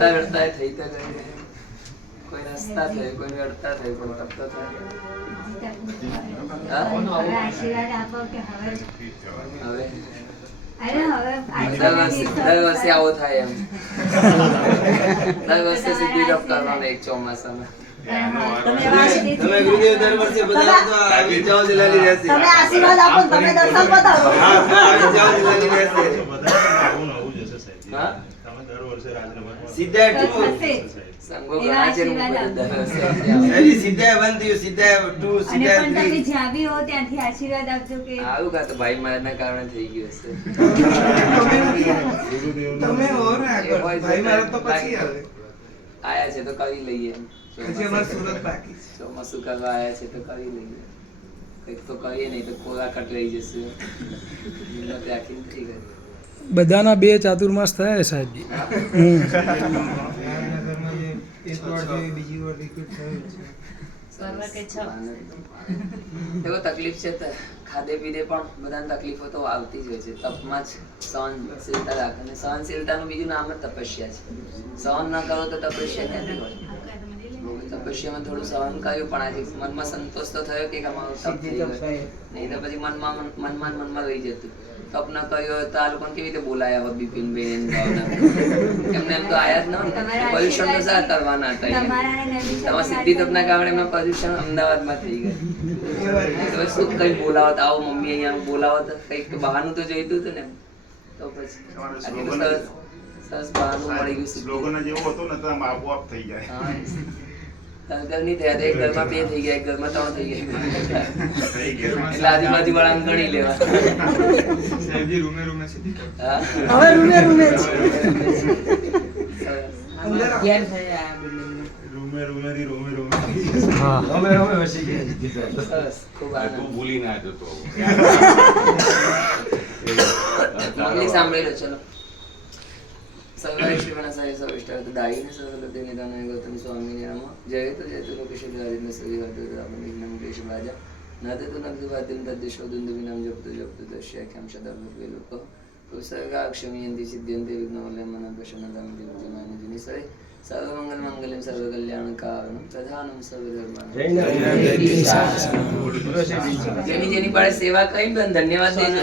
રડતા થઈ તો કોઈ રસ્તા થાય કોઈ રડતા થાય પણ તપતો થાય. આશીર્વાદ આપો કે હવે દર વર્ષે આવો થાય એમ. દર વર્ષે સિદ્ધિ રફ કરવાનો એક ચોમાસામાં. તમે ગુરુદેવ દર વર્ષે બધા તો આવી જાઓ જલાલી રહેશે. તમે આશીર્વાદ આપો તમે દર્શન બતાવો. હા આવી જાઓ જલાલી રહેશે. હા તમે દર વર્ષે રાજીનામા સીધા ટુ સંગો ઘણા છે ને દર વર્ષે સરી સીધા 1 થયું સીધા 2 અને સીધા પણ તમે 3 જ્યાં બી હો ત્યાંથી આશીર્વાદ આપજો કે આવું કા તો ભાઈ મારના કારણે થઈ ગયું હશે. તમે હો ને આગળ ભાઈ મારા તો પછી આવે આયા છે તો કરી લઈએ. પછી અમાર સુરત બાકી છે. ચોમાસું કરવા આયા છે તો કરી લઈએ. કંઈક તો કરીએ નહીં તો કોરા કટ રહી જશે. હિંમત રાખીને થઈ ગઈ. બધાના 2 ચાતુર્માસ થયા છે સાહેબજી. ભાવનગરમાં જે એક વાર જોઈ બીજી વાર રિપીટ થયું છે. એવો તકલીફ છે તો ખાધે પીધે પણ બધાને તકલીફો તો આવતી જ હોય છે. તપમાં જ સહનશીલતા રાખે અને સહનશીલતાનું બીજું નામ જ તપસ્યા છે. સહન ન કરો તો તપસ્યા ક્યાંથી હોય? તપસ્યામાં થોડું સહન કર્યું પણ આજે મનમાં સંતોષ તો થયો કે અમારું તપ થઈ ગયું. નહીં તો પછી મનમાં રહી જતું. તપ ન કર્યો તો આ લોકોને કેવી રીતે બોલાયા હોત બિપિનભાઈ એમને એમ તો આયા જ ન પોલ્યુશન તો શા કરવાના હતા. તમારા સિદ્ધિ તપના કારણે એમના પોલ્યુશન અમદાવાદમાં થઈ ગયું. તો શું કઈ બોલાવત આવો મમ્મી અહીંયા બોલાવત કઈક બહાનું તો જોઈતું હતું ને. તો પછી સરસ બહાનું મળી ગયું. સ્લોગન જ એવો હતો ને તો આમ આપોઆપ થઈ જાય. ઘરની થયા તો એક ઘરમાં 2 થઈ ગયા એક ઘરમાં 3 થઈ ગયા. થઈ ગયા. એટલે આજુબાજુ વાળા ગણી લેવા. સાહેબજી રૂમે રૂમે સીધી કરો. હા હવે રૂમે રૂમે જ. અંદર ઘેર થઈ આ બિલ્ડિંગ રૂમે રૂમેથી રોમે રોમે. હા અમે વસી ગયા સરસ ખૂબ આનંદ. ભૂલી ના જતો. મંગલી સાંભળી લો ચલો. સર્વૈશ્વરના સાય સર્વિષ્ઠ દાયિને સર્વલબ્ધિ નિદાન ગૌતમ સ્વામી નમઃ. જયતુ જયતુ લોકેશ રાજેન્દ્ર સર્વે વર્તતે આપને વિઘ્નમ ક્લેશ ભાજા નદતુ નદતુ વાદ્યમ તદ્દેશો દુંદુ વિનામ જપતુ જપતુ દશ્યાખ્યામ સદાભવે લોક પુસ્તકાક્ષમયંતિ સિદ્ધ્યંતે વિઘ્નવલ્લમ મન પ્રસન્નતામ દિવ્યમાન દિનિસય સર્વમંગલ મંગલમ સર્વકલ્યાણ કારણમ પ્રધાનમ સર્વધર્માણમ. જેની જેની પાસે સેવા કરી ધન્યવાદ દેજો.